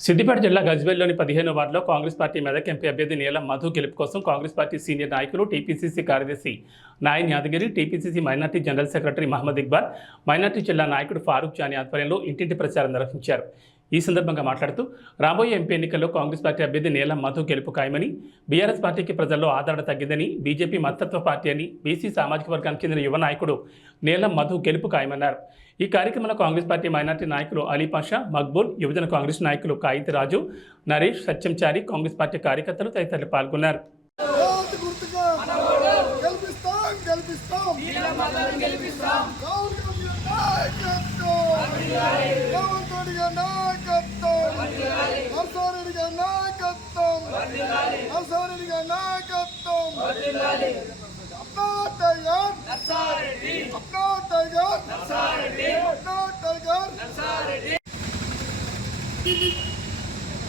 సిద్దిపేట జిల్లా గజ్వేల్లోని పదిహేను వార్డులో కాంగ్రెస్ పార్టీ మెదక్ ఎంపీ అభ్యర్థి నీలం మధు గెలుపు కోసం కాంగ్రెస్ పార్టీ సీనియర్ నాయకులు టీపీసీసీ కార్యదర్శి Nayan Yadagiri TPCC minority general secretary Mohammed Iqbal minority జిల్లా నాయకుడు ఫారూక్ జానీ ఆధ్వర్యంలో ఇంటింటి ప్రచారం నిర్వహించారు. ఈ సందర్భంగా మాట్లాడుతూ రాబోయే ఎంపీ ఎన్నికల్లో కాంగ్రెస్ పార్టీ అభ్యర్థి నీలం మధు గెలుపు ఖాయమని బీఆర్ఎస్ పార్టీకి ప్రజల్లో ఆదరణ తగ్గిందని బీజేపీ మద్దత్వ పార్టీ అని బీసీ సామాజిక వర్గానికి చెందిన యువ నాయకుడు నీలం మధు గెలుపు ఖాయమన్నారు. ఈ కార్యక్రమంలో కాంగ్రెస్ పార్టీ మైనార్టీ నాయకులు అలీ పాషా మక్బూల్ యువజన కాంగ్రెస్ నాయకులు కాయితి రాజు నరేష్ సత్యంచారి కాంగ్రెస్ పార్టీ కార్యకర్తలు తదితరులు పాల్గొన్నారు. గెలిపిస్తాం నర్సారెడ్డిగా నాయకత్వం నర్సారెడ్డిగా నాయకత్వం నర్సారెడ్డిగా నాయకత్వం అప్నా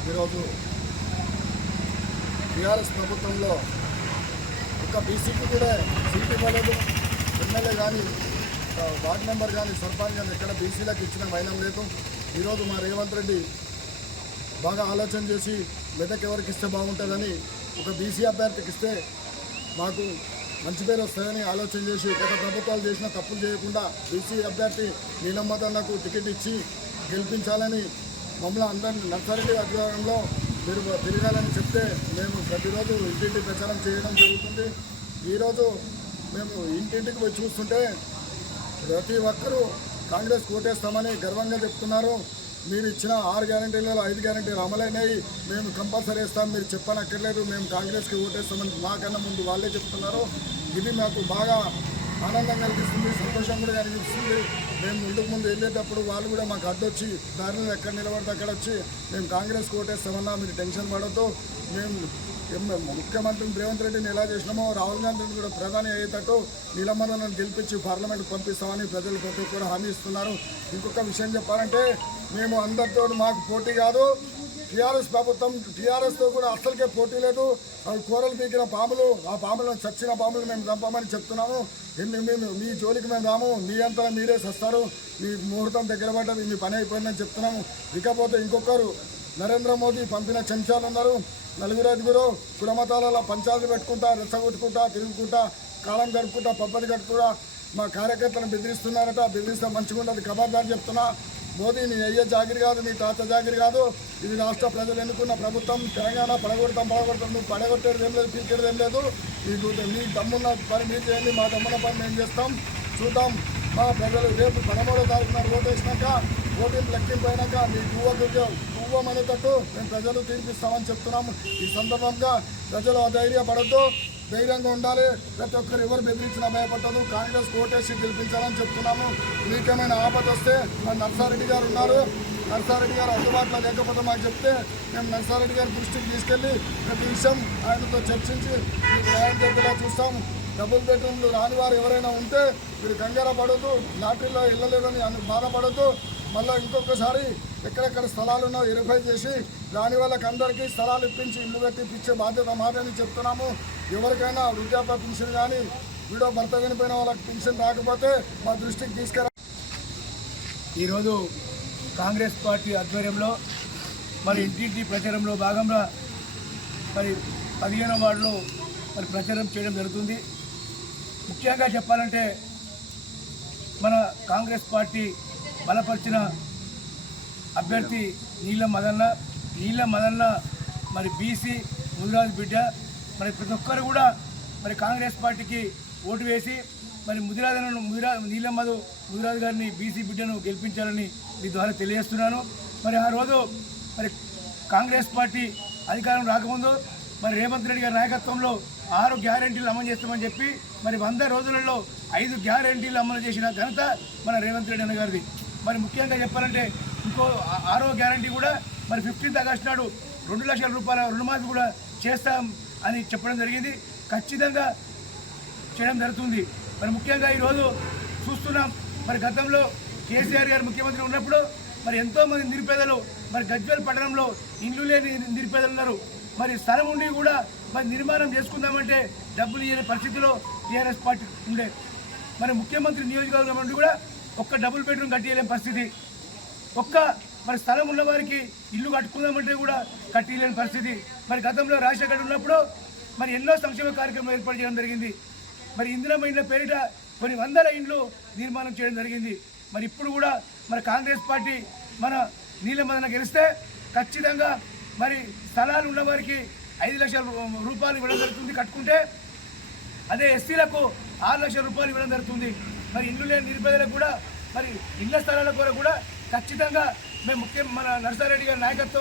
ఈరోజు టీఆర్ఎస్ ప్రభుత్వంలో ఒక బీసీకి కూడా సీటు ఇవ్వలేదు. ఎమ్మెల్యే కానీ వార్డు మెంబర్ కానీ సర్పంచ్ కానీ ఎక్కడ బీసీలకు ఇచ్చిన వైనం లేదు. ఈరోజు మా రేవంత్ రెడ్డి బాగా ఆలోచన చేసి మెదక్ ఎవరికి ఇస్తే బాగుంటుందని ఒక బీసీ అభ్యర్థికి ఇస్తే మాకు మంచి పేరు వస్తుందని ఆలోచన చేసి గత ప్రభుత్వాలు చేసిన తప్పులు చేయకుండా బీసీ అభ్యర్థి నీలమ్మదన్నకు టికెట్ ఇచ్చి గెలిపించాలని మమ్మల్ని అందరినీ నర్సారెడ్డి అధ్వర్యంలో మీరు తిరగాలని చెప్తే మేము ప్రతిరోజు ఇంటింటి ప్రచారం చేయడం జరుగుతుంది. ఈరోజు మేము ఇంటింటికి వచ్చి చూస్తుంటే ప్రతి ఒక్కరూ కాంగ్రెస్ ఓటేస్తామని గర్వంగా చెప్తున్నారు. మీరు ఇచ్చిన ఆరు గ్యారంటీలలో ఐదు గ్యారంటీలు అమలైనవి మేము కంపల్సరీ ఇస్తాం మీరు చెప్పనక్కర్లేదు. మేము కాంగ్రెస్కి ఓటేస్తామని మాకన్నా ముందు వాళ్ళే చెప్తున్నారు. ఇది మాకు బాగా ఆనందం కలిగిస్తుంది సంతోషం కూడా కనిపిస్తుంది మేము ముందుకు ముందు వెళ్ళేటప్పుడు వాళ్ళు కూడా మాకు అడ్డొచ్చి దారిలో ఎక్కడ నిలబడితే అక్కడ వచ్చి మేము కాంగ్రెస్కి ఓటేస్తామన్నా మీరు టెన్షన్ పడద్దు. మేము ఎం- ముఖ్యమంత్రి రేవంత్ రెడ్డిని ఎలా చేసినామో రాహుల్ గాంధీని కూడా ప్రధాని అయ్యేటట్టు నీలమ్మలను గెలిపించి పార్లమెంట్ పంపిస్తామని ప్రజలు ప్రతి ఒక్కరు హామీ ఇస్తున్నారు. ఇంకొక విషయం చెప్పాలంటే మేము అందరితో మాకు పోటీ కాదు. టీఆర్ఎస్ ప్రభుత్వం టీఆర్ఎస్తో కూడా అస్సలకే పోటీ లేదు. అవి కూరలు పీకిన పాములు ఆ పాములను చచ్చిన పాములు మేము చంపమని చెప్తున్నాము. మేము మీ జోలికి మేము రాము మీ అంతా మీరే సస్తారు. మీ ముహూర్తం దగ్గర పడ్డది మీ పని అయిపోయిందని చెప్తున్నాము. ఇకపోతే ఇంకొకరు నరేంద్ర మోదీ పంపిన చెంచాలు ఉన్నారు నలుగురు ఐదుగురు కులమతాలలో పంచాయతీ పెట్టుకుంటా రెచ్చగొట్టుకుంటా తిరుగుకుంటా కాలం గడుపుకుంటా పబ్బది కట్టుకుంటా మా కార్యకర్తలను బెదిరిస్తున్నారట. బెదిరిస్తే మంచిగా ఉండదు. ఖబర్దార్ చెప్తున్నా. మోదీ నీ అయ్యే జాగిరి కాదు నీ తాత జాగిరి కాదు. ఇది రాష్ట్ర ప్రజలు ఎన్నుకున్న ప్రభుత్వం. తెలంగాణ పడగొడతాం పడగొడతాం. నువ్వు పడగొట్టేది ఏం లేదు పీకేది ఏం లేదు. నీకు నీ దమ్మున్న పని మీరు చేయండి మా దమ్మున్న పని మేము చేస్తాం. చూద్దాం. మా ప్రజలు రేపు పదమూడో తారీఖు నాడు వేసినాక ఓటింపు లెక్కింపు అయినాక మీ పువ్వకు అనేటట్టు మేము ప్రజలు తీర్పిస్తామని చెప్తున్నాము. ఈ సందర్భంగా ప్రజలు అధైర్యపడద్దు ధైర్యంగా ఉండాలి. ప్రతి ఒక్కరు ఎవరు బెదిరించినా భయపడదు కాంగ్రెస్ ఓటేసి గెలిపించాలని చెప్తున్నాము. మీకేమైనా ఆపద వస్తే మా నర్సారెడ్డి గారు ఉన్నారు. నర్సారెడ్డి గారు అందుబాటులో లేకపోతే మాకు చెప్తే మేము నర్సారెడ్డి గారి దృష్టికి తీసుకెళ్ళి ప్రతి విషయం ఆయనతో చర్చించి మీకు న్యాయం జరిగేలా చూస్తాము. డబుల్ బెడ్రూమ్లు రాని వారు ఎవరైనా ఉంటే మీరు కంగార పడద్దు లాటరీలో వెళ్ళలేదని అందుకు బాధపడద్దు. మళ్ళీ ఇంకొకసారి ఎక్కడెక్కడ స్థలాలు ఉన్నాయో వెరిఫై చేసి దాని వాళ్ళకి అందరికీ స్థలాలు ఇప్పించి ఇల్లు కట్టిపించే బాధ్యత మాదని చెప్తున్నాము. ఎవరికైనా వృద్ధాప్య పెన్షన్ కానీ వీడో భర్త చనిపోయిన వాళ్ళకి పెన్షన్ రాకపోతే మా దృష్టికి తీసుకురా ఈరోజు కాంగ్రెస్ పార్టీ ఆధ్వర్యంలో మరి ఇంటింటి ప్రచారంలో భాగంగా మరి పదిహేనవ వార్డులో మరి ప్రచారం చేయడం జరుగుతుంది. ముఖ్యంగా చెప్పాలంటే మన కాంగ్రెస్ పార్టీ బలపరిచిన అభ్యర్థి నీళ్ళ మదన్న నీళ్ళ మదన్న మరి బీసీ ముదిరాజు బిడ్డ మరి ప్రతి ఒక్కరు కూడా మరి కాంగ్రెస్ పార్టీకి ఓటు వేసి మరి ముదిరాజులను ముదిరా నీళ్ళ మధు ముదిరాజు గారిని బీసీ బిడ్డను గెలిపించాలని మీ ద్వారా తెలియజేస్తున్నాను. మరి ఆ రోజు మరి కాంగ్రెస్ పార్టీ అధికారం రాకముందు మరి రేవంత్ రెడ్డి గారి నాయకత్వంలో ఆరు గ్యారెంటీలు అమలు చేస్తామని చెప్పి మరి వంద రోజులలో ఐదు గ్యారెంటీలు అమలు చేసిన ఘనత మన రేవంత్ రెడ్డి అన్న గారిది మరి ముఖ్యంగా చెప్పాలంటే ఇంకో ఆరో గ్యారంటీ కూడా మరి ఫిఫ్టీన్త్ ఆగస్ట్ నాడు రెండు లక్షల రూపాయల రుణమాఫీ కూడా చేస్తాం అని చెప్పడం జరిగింది. ఖచ్చితంగా చేయడం జరుగుతుంది. మరి ముఖ్యంగా ఈరోజు చూస్తున్నాం మరి గతంలో కేసీఆర్ గారు ముఖ్యమంత్రి ఉన్నప్పుడు మరి ఎంతోమంది నిరుపేదలు మరి గజ్వేల్ పట్టణంలో ఇండ్లు లేని నిరుపేదలు ఉన్నారు. మరి స్థలం ఉండి కూడా మరి నిర్మాణం చేసుకుందామంటే డబ్బులు ఇవ్వని పరిస్థితిలో టీఆర్ఎస్ పార్టీ ఉండే. మరి ముఖ్యమంత్రి నియోజకవర్గం నుండి కూడా ఒక్క డబుల్ బెడ్రూమ్ కట్టియలేని పరిస్థితి. ఒక్క మరి స్థలం ఉన్నవారికి ఇల్లు కట్టుకుందామంటే కూడా కట్టేయలేని పరిస్థితి. మరి గతంలో రాజశేఖర్ ఉన్నప్పుడు మరి ఎన్నో సంక్షేమ కార్యక్రమాలు ఏర్పాటు చేయడం జరిగింది. మరి ఇందిరమ్మ ఇండ్ల పేరిట కొన్ని వందల ఇండ్లు నిర్మాణం చేయడం జరిగింది. మరి ఇప్పుడు కూడా మరి కాంగ్రెస్ పార్టీ మన నీలమదన గెలిస్తే ఖచ్చితంగా మరి స్థలాలు ఉన్నవారికి ఐదు లక్షల రూపాయలు ఇవ్వడం జరుగుతుంది కట్టుకుంటే అదే ఎస్సీలకు ఆరు లక్షల రూపాయలు ఇవ్వడం జరుగుతుంది. మరి ఇల్లు లేని నిరుపేదలకు కూడా మరి ఇళ్ళ స్థలాల కొరకు కూడా ఖచ్చితంగా మేము ముఖ్యం మన నర్సారెడ్డి గారి నాయకత్వం